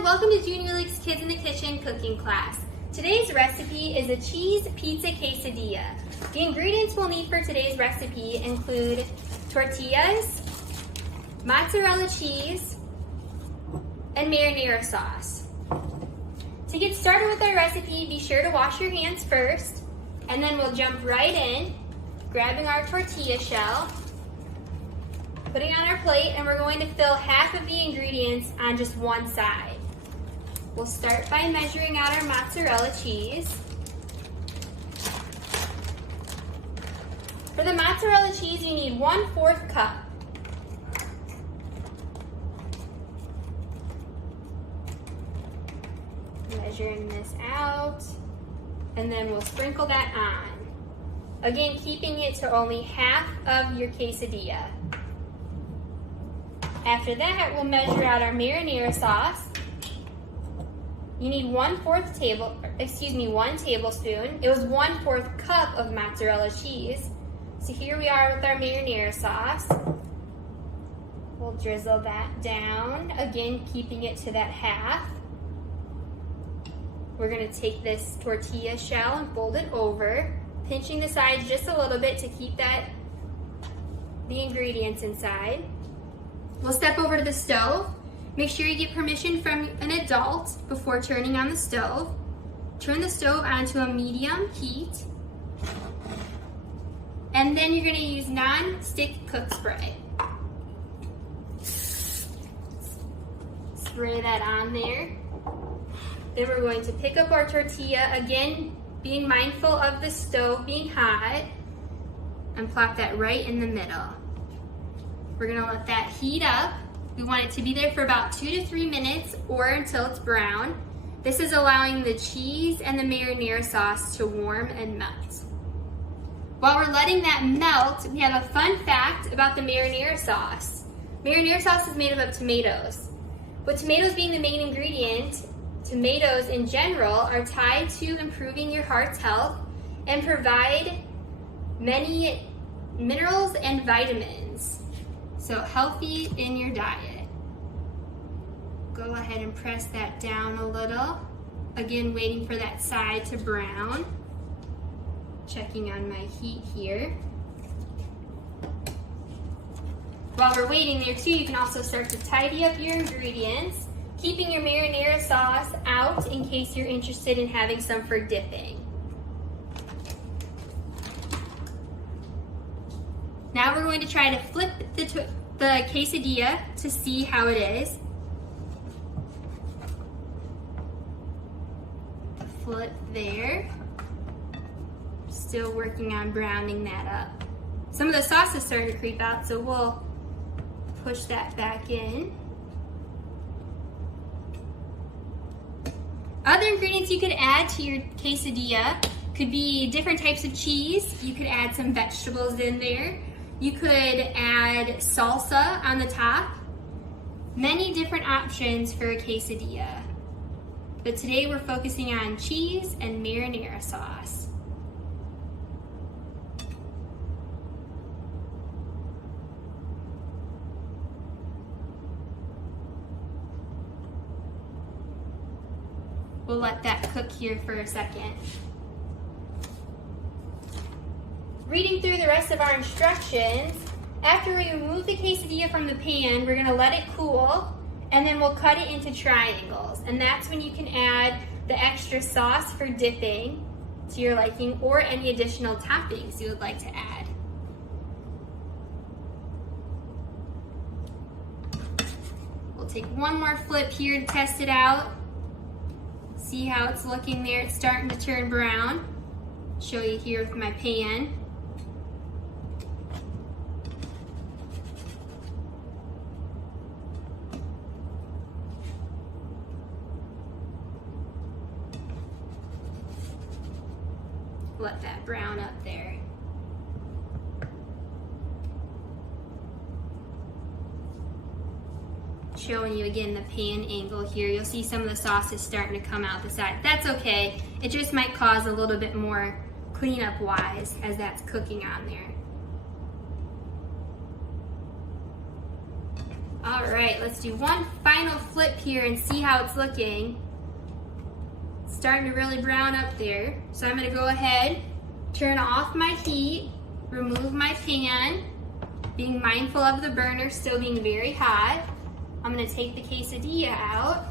everyone, welcome to Junior League's Kids in the Kitchen cooking class. Today's recipe is a cheese pizza quesadilla. The ingredients we'll need for today's recipe include tortillas, mozzarella cheese, and marinara sauce. To get started with our recipe, be sure to wash your hands first, and then we'll jump right in, grabbing our tortilla shell, putting on our plate, and we're going to fill half of the ingredients on just one side. We'll start by measuring out our mozzarella cheese. For the mozzarella cheese, you need 1/4 cup. Measuring this out, and then we'll sprinkle that on. Again, keeping it to only half of your quesadilla. After that, we'll measure out our marinara sauce. You need 1 tablespoon. It was 1/4 cup of mozzarella cheese. So here we are with our marinara sauce. We'll drizzle that down, again, keeping it to that half. We're gonna take this tortilla shell and fold it over, pinching the sides just a little bit to keep the ingredients inside. We'll step over to the stove. Make sure you get permission from an adult before turning on the stove. Turn the stove onto a medium heat. And then you're gonna use non-stick cook spray. Spray that on there. Then we're going to pick up our tortilla, again, being mindful of the stove being hot, and plop that right in the middle. We're gonna let that heat up. We want it to be there for about 2 to 3 minutes or until it's brown. This is allowing the cheese and the marinara sauce to warm and melt. While we're letting that melt, we have a fun fact about the marinara sauce. Marinara sauce is made up of tomatoes. With tomatoes being the main ingredient, tomatoes in general are tied to improving your heart's health and provide many minerals and vitamins. So healthy in your diet. Go ahead and press that down a little. Again, waiting for that side to brown. Checking on my heat here. While we're waiting there too, you can also start to tidy up your ingredients, keeping your marinara sauce out in case you're interested in having some for dipping. Now we're going to try to flip the quesadilla to see how it is. Flip there. Still working on browning that up. Some of the sauce is starting to creep out, so we'll push that back in. Other ingredients you could add to your quesadilla could be different types of cheese. You could add some vegetables in there. You could add salsa on the top. Many different options for a quesadilla. But today we're focusing on cheese and marinara sauce. We'll let that cook here for a second. Reading through the rest of our instructions, after we remove the quesadilla from the pan, we're gonna let it cool, and then we'll cut it into triangles. And that's when you can add the extra sauce for dipping to your liking, or any additional toppings you would like to add. We'll take one more flip here to test it out. See how it's looking there. It's starting to turn brown. Show you here with my pan. Let that brown up there. Showing you again the pan angle here. You'll see some of the sauce is starting to come out the side. That's okay. It just might cause a little bit more cleanup wise as that's cooking on there. All All right, let's do one final flip here and see how it's looking. It's starting to really brown up there. So I'm gonna go ahead, turn off my heat, remove my pan, being mindful of the burner still being very hot. I'm gonna take the quesadilla out,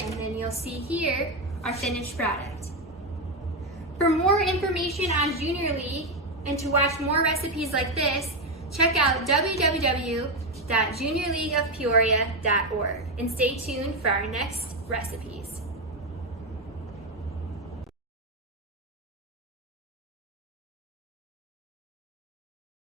and then you'll see here our finished product. For more information on Junior League and to watch more recipes like this, check out www.juniorleagueofpeoria.org and stay tuned for our next recipes.